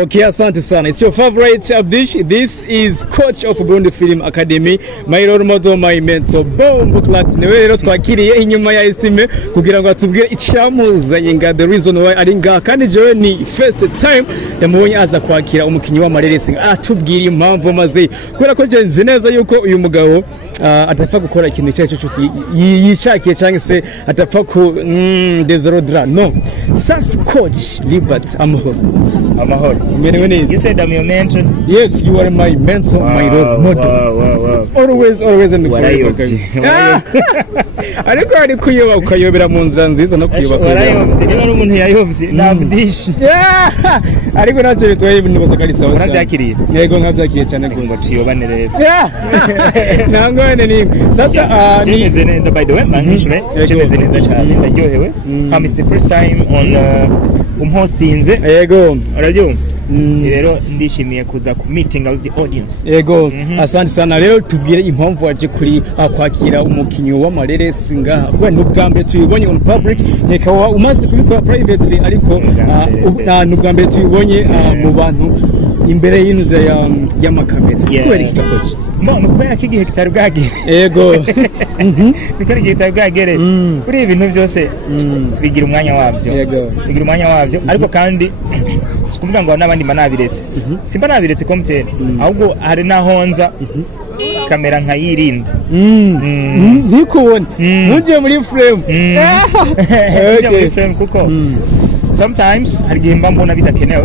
Okay, asante sana. It's your favorite Abdish. This is coach of Burundi Film Academy. My role model, my mentor. Boom, Class. Niwe rero twakiriye inyuma ya Estime kugira ngo atubwire icyamuzanye nga the reason why ari nga kandi jewe ni first time yamubonye aza kwakira umukinyi wa Mareresi atubwira impamvu maze kubera ko je nzi neza yuko uyu mugabo atapfa gukora ikintu cyacu cyose yishakiye cyangwa se atapfa ku desordre. No. Sas coach Libert Amahoro. You said I'm your mentor? Yes, you are my mentor, my role model. Wow. Always in the front. Ariko ari kuyoba ukayobera mu nzira nziza no kuyoba. Warayobye niba ari umuntu yayobye nabudisha. Ariko nacyo bitwaye ibintu bose kandi sawa. Urabyakiriye? Yego nkabyakiriye cyane gose. Ngo tuyobane rero. Nangone ni. Sasa nimeze neza by the way, manishwe. Nimeze neza cyane ndaryohewe. It's the first time on hostinze. Yego. Urajyo? Rero ndishimiye kuza ku meeting with the audience. Yego, asante sana. Rero tubwire impamvu waje kuri kwakira umukinyi wa Mareresi ngaha. Kuba n'ubwambere tuyibonye on public, reka umaze kubikora privately ariko n'ubwambere tuyibonye mu bantu imbere y'intuze y'amakamera. Kubera iki gakoze? Mbona kubera ko igihe kitari bwagere. Yego. Bikora igihe kitari bwagere. Kuri ibintu byose bigira umwanya wabyo. Yego. Bigira umwanya wabyo ariko kandi kuvuga ngo nabandi manabiretse. Simba nabiretse komtera. Ahubwo hari nahonza kamera nkayirinda. Nikubona. Nuje muri frame. Muri frame kuko sometimes hari gihe mba mbona bidakenewe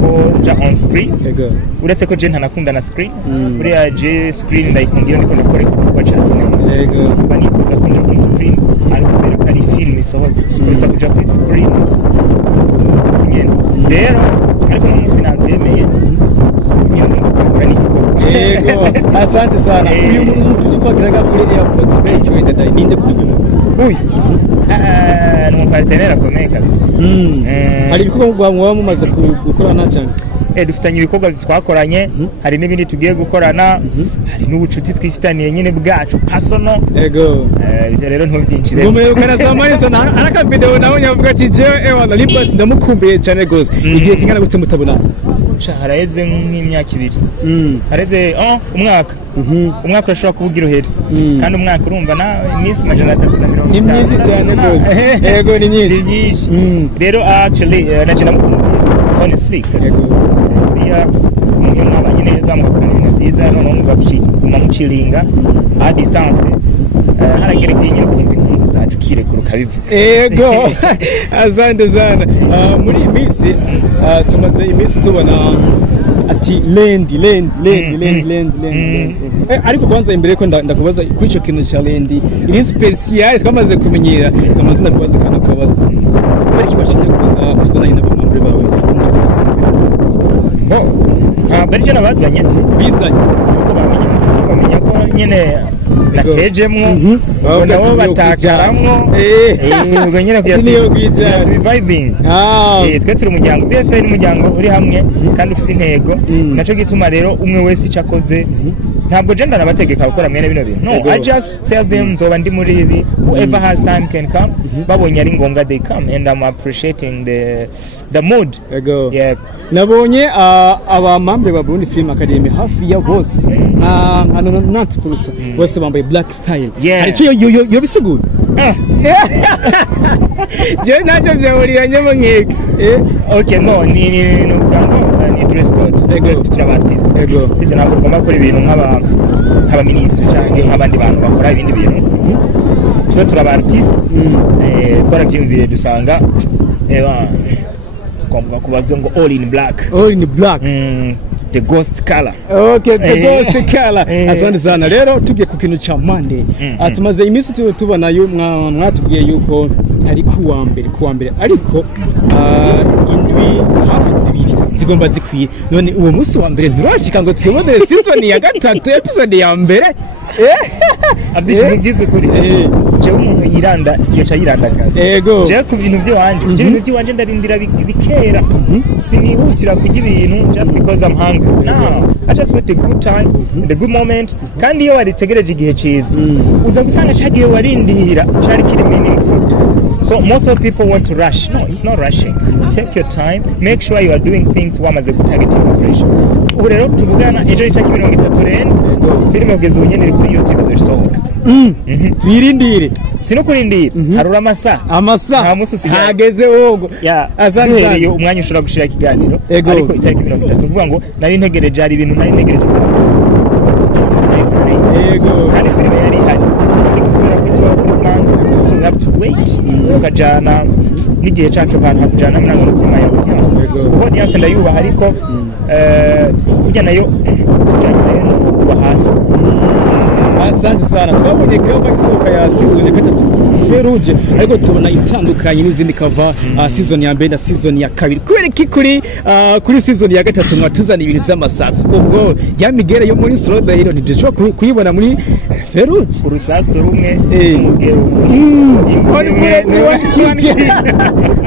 ko ja on screen. Yego. Uretse ko je ntanakunda na screen. Uri ya je screen ndayikundira niko ndakora kwa cha cinema. Yego. Banikuza kunja on screen ariko kubera ko ari film isohoze. Uretse kuja kuri screen. Rero ariko n'umunsi nabyemeye yego asante sana uyu muntu tukwakiraga kuri airport space wenda dai ninde kuri uyu ni umupartenera akomeye kabisa hari ibikorwa muba mumaze gukorana cyane dufitanye ibikorwa twakoranye hari n'ibindi tugiye gukorana hari n'ubucuti twifitaniye nyine bwacu personal yego rero ntubyinjire ngomeye kana zamani sana araka video nawe nyavuga ati je ewana Libert ndamukumbuye cyane gose igihe kingana gute mutabona haraheze nk'imyaka 2 hareze umwaka urashobora kubugira uhere kandi umwaka urumva na iminsi 350 ni myinshi cyane gose yego ni nyinshi rero actually naje namukumbuye honestly ya umuntu nabanye neza mugakora ibintu byiza none mugabishima muciringa a distance haragere nyine kumva inkunga zacu kirekura bivuga yego azande zana muri iminsi tumaze iminsi tubona ati land ariko kwanza imbere ko ndakubaza kuri cyo kintu cha land iri special twamaze kumenyera amazina kubaza kandi akabaza bari kibashimye kuzana ina bamambre bawe bari nabazanye bizanye uko bamenya ko nyine nakejemwo nabo batakaramwo ubwo nyine kuya vibing twe turi umuryango BFN umuryango uri hamwe kandi ufite intego naco gituma rero umwe wese icakoze ntabwo je ndanabategeka gukora mwene bino bintu no I just tell them nzoba ndi muri ibi whoever has time can come babonye ari ngombwa they come and I'm appreciating the mood yeah nabonye abamambre ba Burundi Film Academy hafi ya bose not person bose bambaye black style ariko yo bisigura je naje byahurira mo nkeke okay no ni dress code artist sivyo ntabwo ugomba gukora ibintu nk'aba ministre cyangwa nk'abandi bantu bakora ibindi bintu turi aba artist twarabyumviye dusanga kwamba kubaga ngo all in black the ghost color okay the ghost color asante sana rero tugiye ku kintu cha Monday atumaze iminsi tubona mwatubwiye yuko ari kuwa mbere ariko indwi hafi zibiri zigomba zikwiye none uwo munsi wa mbere nturashika ngo tuyobore season ya gatatu episode ya mbere abishigize kuri je umuntu yiranda iyo cha yiranda kandi yego je ku bintu by'iwanje ndarindira bikera sinihutira kujya ibintu just because I'm hungry no I just want a good time and a good moment kandi iyo waritegereje igihe cyiza uza gusanga cyagiye warindira cyari kiri meaningful So most of people want to rush. No, it's not rushing. Take your time, make sure you are doing things wamaze gutargeting fresh. Ubu rero tuvugana ejo icyaki 30 rend filime ugeze unyene kuri YouTube zisohoka. Twirindire. Sino kurindira harura amasa nta mususi hageze wogo azanzaniye umwanya ushobora gushira ikiganiro ariko itariki 30 uvuga ngo nari ntegereje ari ibintu nari ntegereje yego kandi filime yari hari kubera ko tuba kuri plan so we have to wait ukajana n'igihe cyacu abantu hakujana muri umutima ya audience audience ndayubaha ariko ujya nayo tujanye nayo kuba hasi. Asante sana. Twabonye cover isohoka ya season ya 3 Feruje ariko tubona itandukanye n'izindi cover season ya mbere na season ya kabiri. Kwereka kuri season ya 3 mwatuzana ibintu by'amasasa. Ubwo ya Miguel yo muri Slow Hero ntidushoboka kuyibona muri Feruje. Urusasu rumwe umugero.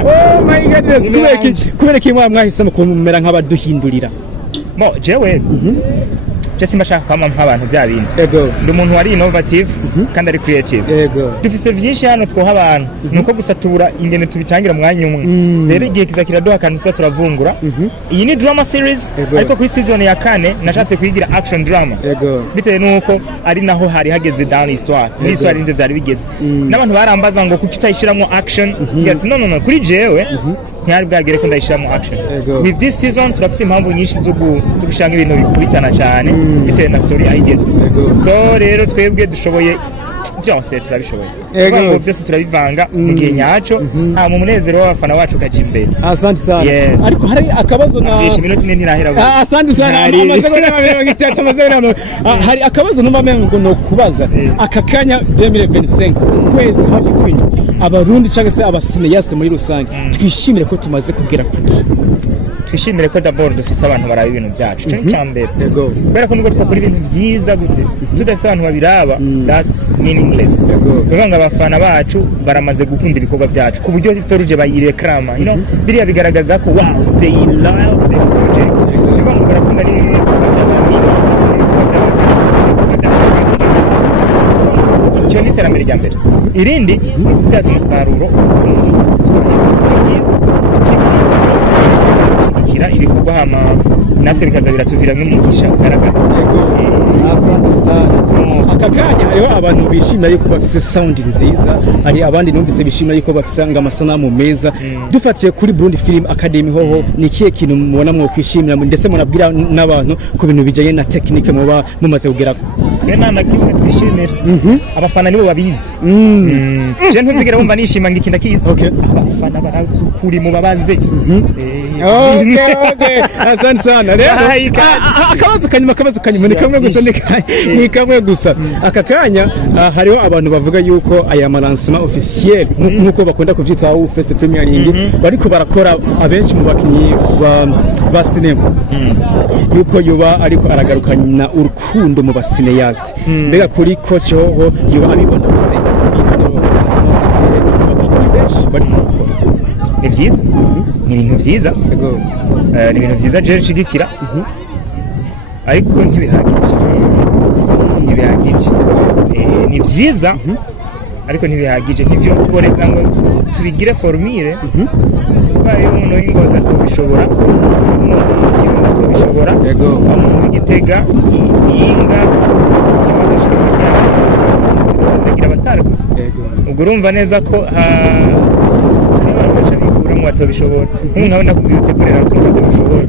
Oh my god, kwereka imwe mwahisemo kumera nk'abaduhindurira. Mo jewe Jesse mbashaka kama nk'abantu bya bindi. Ndi umuntu wari innovative kandi ari creative. Dufise byinshi hano twoha abantu. Nuko gusatura ingene tubitangira mwanya umwe. Rero igihe kizakira doha kanutsa turavungura. Iyi ni drama series ariko kuri season ya 4 nashatse kuyigira action drama. Bitewe nuko ari naho hari hageze down histoire. Ni histoire n'ivyo byari bigeze. N'abantu barambaza ngo kuki utayishiramo action. Yati no kuri jewe ntiyari bwagere ko ndayishiramo action. With this season turafise impamvu nyinshi zo gushanga ibintu bikubitana cyane bitewe na story ahigeze. So rero twebwe dushoboye byose turabishoboye. Ngo byose turabivanga mu gihe nyaco nta mu munezero w'abafana wacu kaje imbere. Asante sana. Ariko hari akabazo na iminota ine ntirahera. Asante sana. Hari akabazo numva no kubaza akakanya 2025 kwezi hafi kwinyo abarundi cyangwa se abasineyaste muri rusange twishimire ko tumaze kugera kuki. Twishimire ko d'abord dufise abantu baraba ibintu byacu cyo cyambere. Kubera ko nubwo twakora ibintu byiza gute tudafise abantu babiraba that's meaningless. Ubanga abafana bacu baramaze gukunda ibikorwa byacu ku buryo Feruje bayirekrama biriya bigaragaza ko wow they love the project. Ubanga barakunda ni cyo ni terambere rya mbere. Irindi ni kubyaza umusaruro ibikorwa hama natwe bikaza biratuvira nk'umugisha ugaragara. Asante sana. Akakanya hariho abantu bishimira yuko bafise sound nziza, hari abandi numvise bishimira yuko bafise amasanamu meza. Dufatiye kuri Burundi Film Academy hoho ni kiye kintu mubona mwo kwishimira ndetse munabwira n'abantu ku bintu bijanye na technique muba mumaze kugerako. Twe nana kimwe twishimira abafana nibo babizi. Je ntuzigera wumva nishima ngikinda kiza. Abafana barazukuri mu babaze. Okay. Asante sana. Rero akabazo kanyuma ni kamwe gusa. Akakanya hariho abantu bavuga yuko aya lancement officiel nkuko bakunda kuvyitwa au First Premier League bariko barakora abenshi mu bakinyi ba cinema. Yuko yoba ariko aragarukana urukundo mu basineyaste. Mbega kuri coach hoho yoba abibona gute ni byiza ni ibintu byiza ni ibintu byiza je nshigikira ariko ntibihagije ni byiza ariko ntibihagije nk'ibyo tuboreza ngo tubigire formule bayo umuntu w'ingoza tubishobora umuntu tubishobora umuntu w'igitega inga bazashika bagira abastare gusa ubwo urumva neza ko batobishobora nkabona kubyutse kuri ransom batobishobora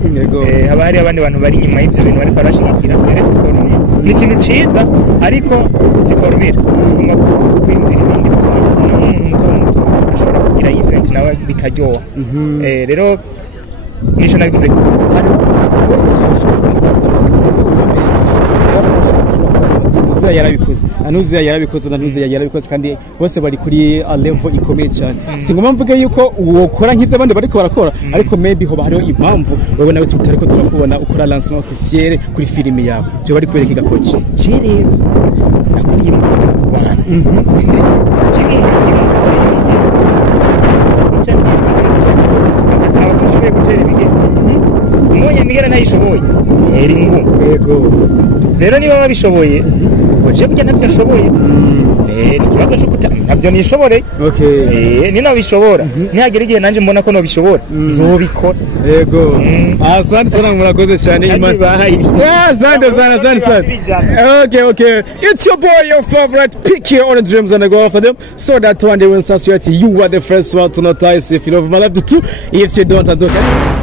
haba hari abandi bantu bari inyuma y'ibyo bintu bariko barashigikira rese formule ni ikintu ciza ariko si formule tugomba kwiyumvira ibindi bituma umuntu muto ashobora kugira event nawe bikaryoha rero nisho nabivuze ko yarabikoze kandi bose bari kuri level ikomeye cyane. Singoma mvuge yuko ukora nk'ivyo abandi bariko barakora ariko maybe ho hariho impamvu wewe nawe tutariko turakubona ukora lancement officiel kuri filime yawe byo bari kwereka igakoci rero nakuriye mu Rwanda Migera ntayishoboye eringo rero niba babishoboye ubwo je burya ntavyo nshoboye ikibazo cyo kuta ntabyo nishobore. Ni nawe bishobora nihagera igihe nanje mbona ko no bishobora zobikora. Yego asante sana murakoze cyane Imana. Asante sana. Okay, it's your boy, your favorite pick here on the Dreams and I go for them so that one day when you are the first one to notice if you love my life too. If you don't, I don't.